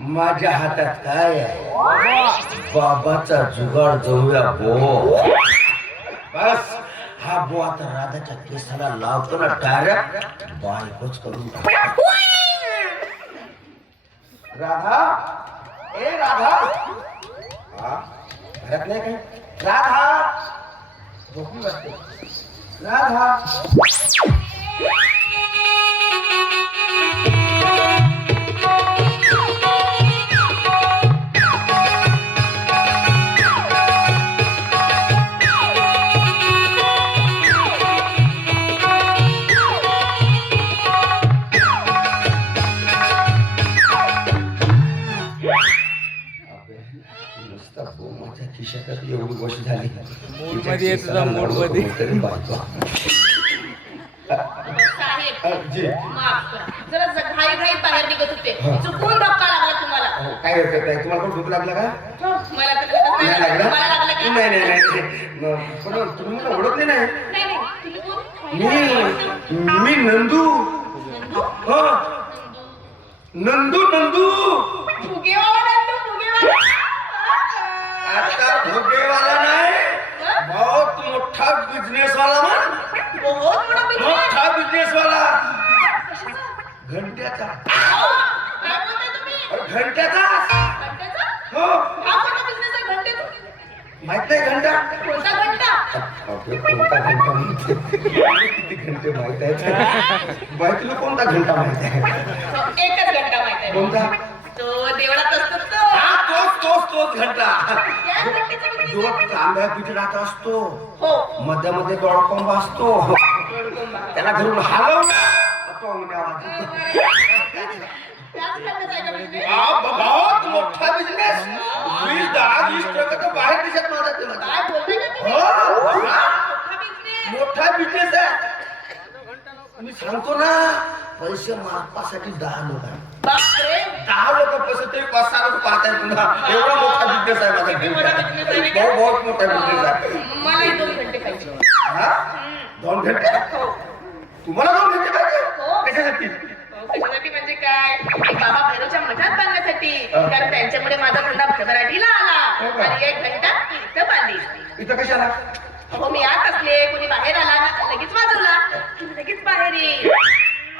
माझ्या हातात काय आहे? बाबाचा जुगाड जाऊया बो. बस हा बो आता राधाच्या केसाला लावतो ना डायरेक्ट बायकोच करून टाकतो. राधा, ए राधा, हा घरात नाही काय? राधा झोपून बसते. राधा खिशात एवढी गोष्ट झाली. मध्ये येत जा मूड मध्ये. जरा घाई घाई बाहेर निघत होते, चुकून धक्का लागला तुम्हाला. काय होतं काय? तुम्हाला पण भूक लागला का? मला तर लागला. मला लागला की नाही पण तुम्ही मला ओळखले नाही. नाही नाही, तुम्ही कोण? मी नंदू. हो नंदू नंदू. फुगेवाला नंदू, फुगेवाला. आता भोगेवाला नाही, बहुत मोठा बिझनेस वाला म्हण. बहुत मोठा बिझनेस. मोठा बिझनेस वाला. घंट्याचा. काय बोलताय तुम्ही? घंट्याचा. घंट्याचा? हो हा मोठा बिझनेस आहे घंट्याचा. माहित नाही घंटा? कोणता घंटा? कोणता घंटा माहिती? किती घंटे माहित आहेत? बाई तुला कोणता घंटा माहित आहे? एकच घंटा माहित आहे. कोणता? तो देवळात असतो तो. हा तोच घंटा. या घंटेचा बिझनेस जो आहे. तांब्या पिठडात असतो, हो. मध्ये दोडकोंबा असतो, त्याला घरून हलवलं त्याच घंट्याचा आहे का बिझनेस? बहुत मोठा बिझनेस. 20 टक्के तर बाहेर देशात मागतात ते. काय बोलताय का तुम्ही? हो मोठा बिझनेस. मोठा बिझनेस आहे. मी सांगतो ना, पैसे मागपासाठी 10 लोक आहेत. बापरे. 10 लोक पैसे तरी 5-6 लोक पाहताय पुन्हा. एवढा मोठा बिझनेस आहे माझा. किती मोठा business आहे रे का? बहुत मोठा बिझनेस आहे. मलाही 2 घंटे पाहिजे. हा 2 घंटे? हो. तुम्हाला 2 घंटे पाहिजे? हो. कशासाठी? कशासाठी म्हणजे काय? बाबा भैरवच्या मठात बांधण्यासाठी. कारण त्यांच्यामुळे माझा धंदा भरभराटीला हो आला का? आणि 1 घंटा इथं बांधली. इथं कशाला? हो, मी आत असले, कोणी बाहेर आला ना लगेच वाजवला की लगेच बाहेर येईल.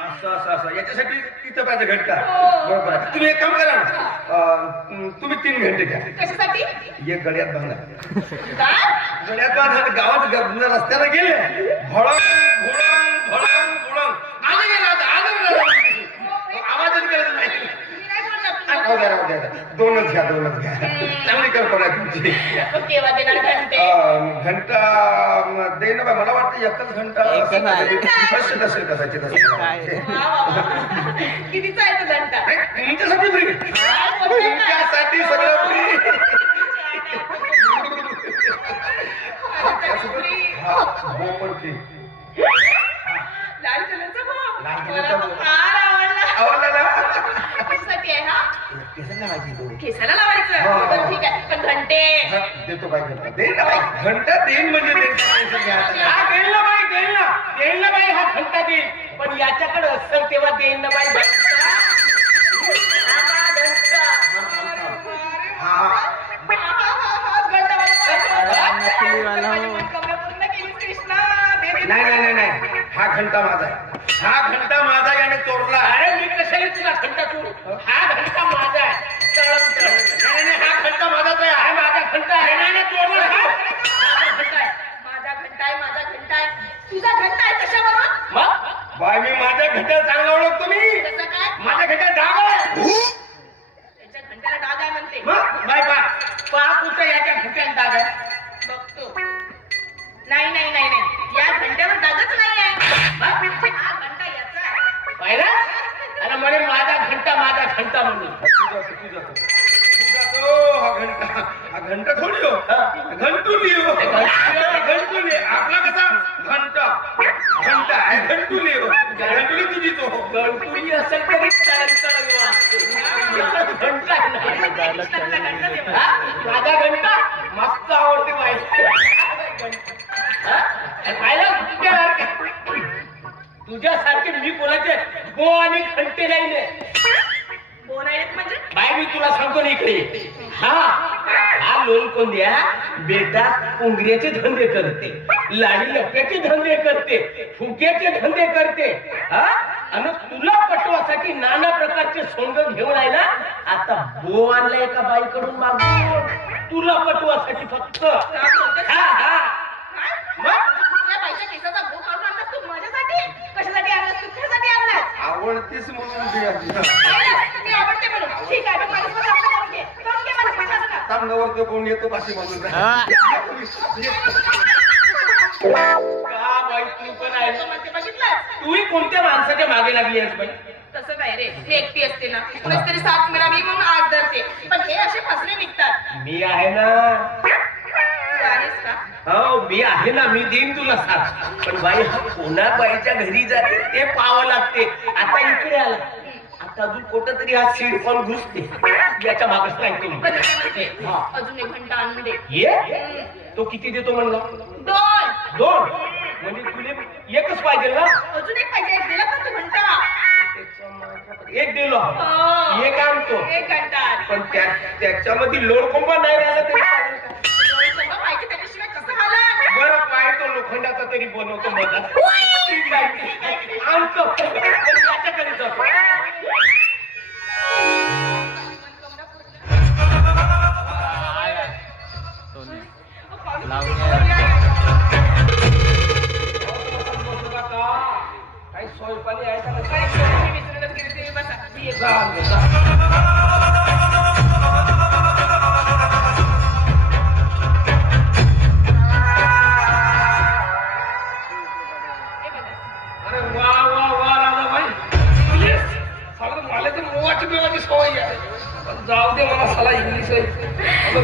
असं याच्यासाठी तिथं पाहिजे घंटा. हो. बरोबर आहे. तुम्ही एक काम करा ना, तुम्ही 3 घंटे घ्या. कशासाठी? एक गड्यात बांधा. काय? गड्यात बांधा. गावात रस्त्याला गेले भळंग भुळंग भळंग भुळंग आले गेला आवाजच करत नाही. मी नाही बोलणार राहू द्या, राहू द्या. दोनच घ्या. चांगली कल्पना आहे तुमची. मग केव्हा देणार घंटे? घंटा देणं बा, मला वाटतं एकच घंटा एकच आहे. असेल कदाचित वा, वा, वा. कितीचा आहे तो घंटा? तुमच्यासाठी फ्री. काय बोलताय काय? तुमच्यासाठी सगळं फ्री. हो पण फ्री. लाल कलरचा भाव. लाल मला कलरचा तो भाव. फार आवडला. आवडला ना? कशासाठी आहे हा? केसाला लावायची तो. केसाला लावायचं. हो. बरं, ठीक आहे. पण घंटे हा, देतो बाई घंटा. देईन ना बाई. घंटा देईन म्हणजे देईन. टेन्शन घ्या आता. हा देईल ना बाई, देईल ना बाई, हा घंटा देईल. पण याच्याकडे असेल तेव्हा देईल ना बाई घंटा. हा, हा. नकलीवाला हो. नाही. हा घंटा माझा आहे. हा घंटा माझा याने चोरला. अरे मी कशाला तुला घंटा चोरू? हा घंटा माझा आहे. नाही, हा घंटा माझाच आहे. हा माझा घंटा आहे. नाही, चोरला हा. माझा घंटा आहे. माझा घंटा आहे. तुझा घंटा आहे कशावरून? मग बाय मी माझ्या घंट्याला चांगला ओळखतो मी. कसं काय? लोणकोंडे. हा लोणकोंड्या बेटा पुंगऱ्याचे धंदे करते, लाडी लप्प्याचे धंदे करते, फुक्याचे धंदे करते. हा आणि तुला पटवासाठी नाना प्रकारचे सोंग घेऊन आहे ना. आता बो आणलाय एका बाईकडून मागून तुला पटवासाठी फक्त. हा हा तुझ्या बाईच्या केसाचा भूक काढून आणलास तू माझ्यासाठी? कशासाठी आणलास तू? कशासाठी आणलास? आवडतेच म्हणून दे आधी. मी आवडते म्हणून. ठीक आहे, मग माझ्यासोबत लग्न करून घे. करून घे मला पटकन आता. तांबडावर तो कोण येतो पाशी म्हणून हा. का बाई तू पण आहे तो म्हणते बघितलंस? तूही कोणत्या माणसाच्या मागे लागली आहेस बाई? तसं काय रे, मी एकटी असते ना, कोणीच तरी साथ मिळावी म्हणून आज धरते. पण हे असे फसवे निघतात. मी आहे ना. तू आहेस का? हो मी आहे ना, मी देईन तुला साथ. पण बाई हा कोणा बाईच्या घरी जाते ते पाहावं लागते. आता इकडे आला, आता अजून कुठं तरी हा शिरफॉन घुसते. याच्या मागच नाही पण तुम्ही. मी म्हणते, अजून 1 घंटा आणून दे. ये तो किती देतो म्हणला? 2. 2 म्हणजे तुले एकच पाहिजे ना. अजून एक पाहिजे. एक दिला का तू घंटा? एक दिलो हो. एक आणतो. 1 घंटा. पण त्याच्यामध्ये लोड कोंबा नाही राहिला तरी चालेल का? सगळं पाहिजे त्याच्याशिवाय कसं घालन? बरं पाय तो लोखंडाचा तरी बनवतो मधात. ठीक आहे, ठीक आहे. आणतो. पण याच्याकडे जातो. काही सोयपाणी आहे का? मी विसरूनच गेले, तुम्ही बसा. मी येते. हे बघा. अरे वा वा वा राधाबाई, प्लीज. साला मला तर मोवाची बिवाची सवय आहे. पण जाऊ दे, मला साला इंग्लिश आहे.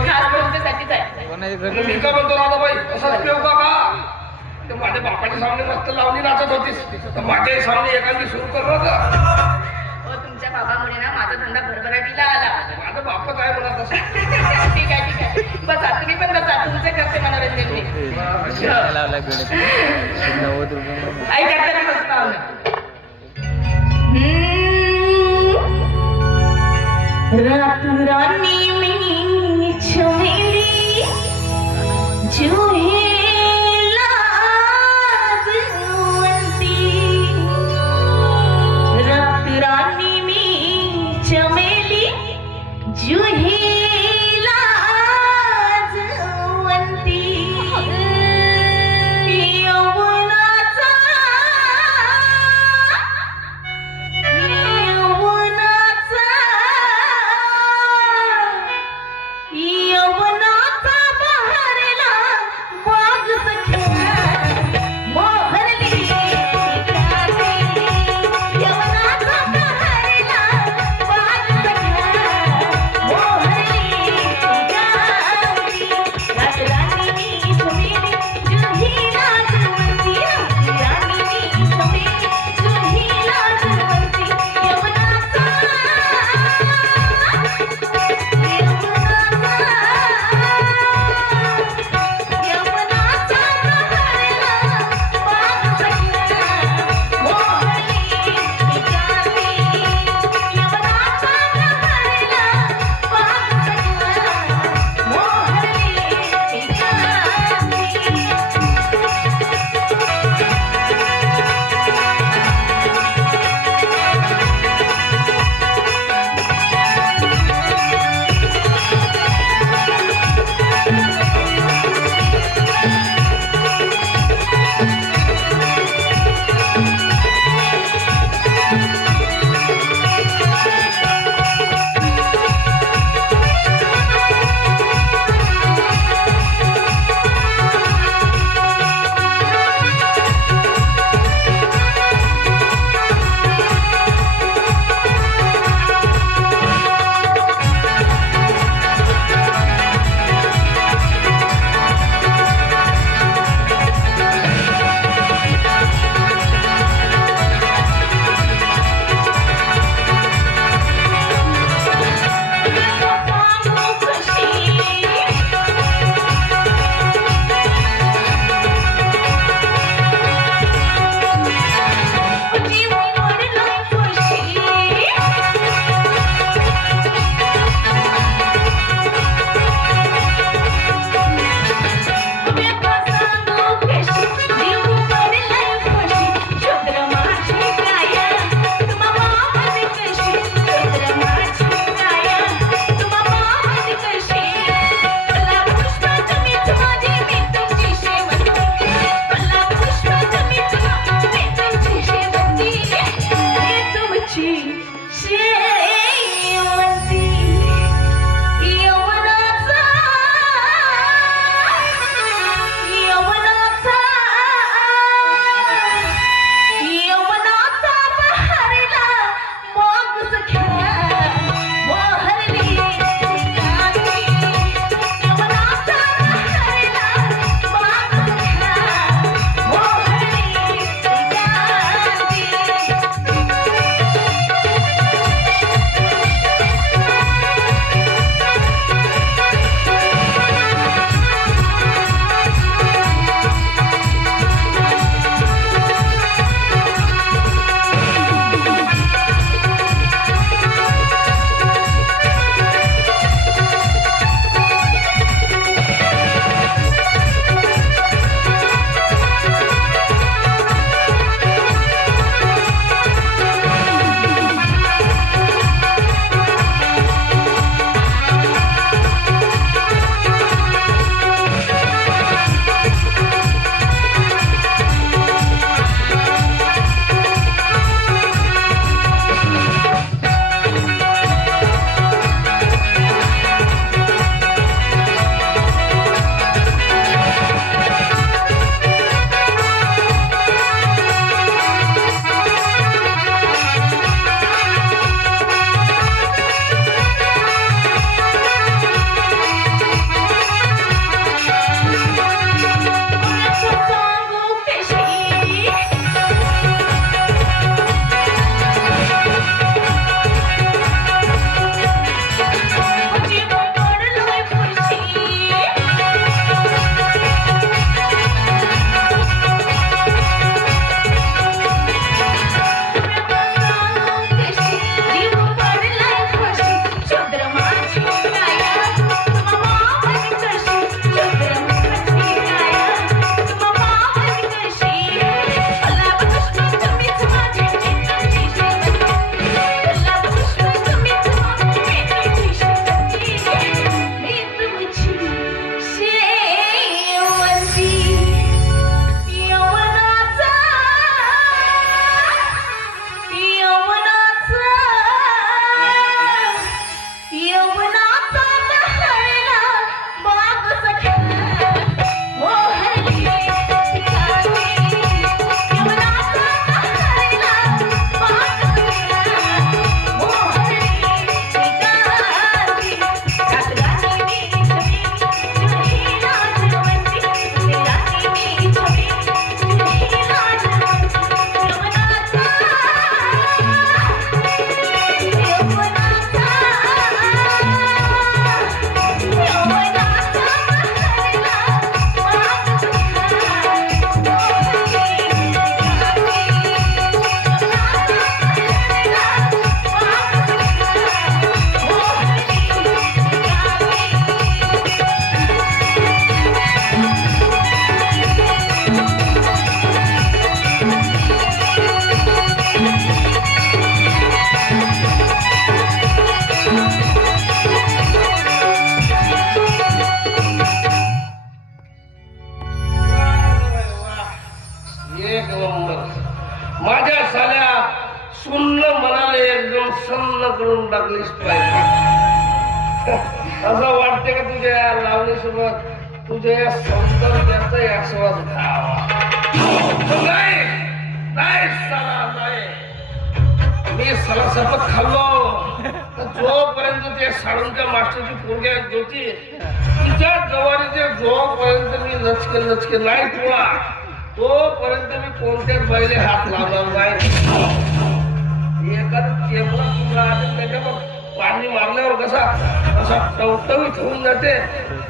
खास तुमच्यासाठीच आहे. कोणाच्या आणि घरी मी काय म्हणतो राधाबाई, तसाच पेऊ का? ते माझ्या बापाच्या सामने मस्त लावणी नाचत होतीस, तर माझ्याही सामने एखादी सुरू कर ना का? हो, तुमच्या बाबामुळे ना माझा धंदा भरभराटीला आला. माझं बापच आहे म्हणा तसं. ठीक आहे, ठीक आहे. बसा, तुम्ही पण बसा. तुमचे करते मनोरंजन मी. लावला गणेश 90 रुपये. ऐका तरी मस्त आवडलं. रात रानी में छवेली जुहे रात रानी में चमेली जुही लाजवंती यौवनाचा बहरला बाग सख्या मोहरली यवनाचा बहरला बाग सख्या मोहरली करून टाकलीस पाहिजे. असं वाटते का तुझ्या लावणीसोबत तुझ्या या सौंदर्याचा आस्वाद घ्यावा. नाही नाही साला नाही. मी सला सपत खाल्लो तर जोपर्यंत ते साळुंक्या मास्टरची पोरगी होती तिच्या जवारीचे जोपर्यंत मी लचके नाही तुला तोपर्यंत मी कोणत्याच बाईले हात लावणार नाही. एखादं टेबला तुला आणि त्याच्यावर पाणी मारल्यावर कसा टवटवीत होऊन जाते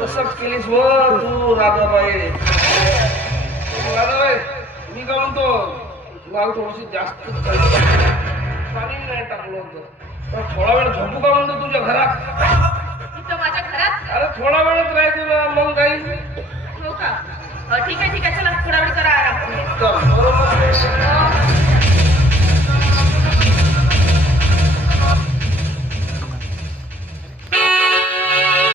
तसंच केलीस हो तू राधाबाई. राधाबाई मी काय म्हणतो मला थोडीशी जास्त पाणी नाही टाकलं होतं तर थोडा वेळ झोपू का म्हणतो तुझ्या घरात. इथं माझ्या घरात? अरे थोडा वेळच राहायचं ना मग काही. हो का? ठीक आहे चला थोडा वेळ करा आराम.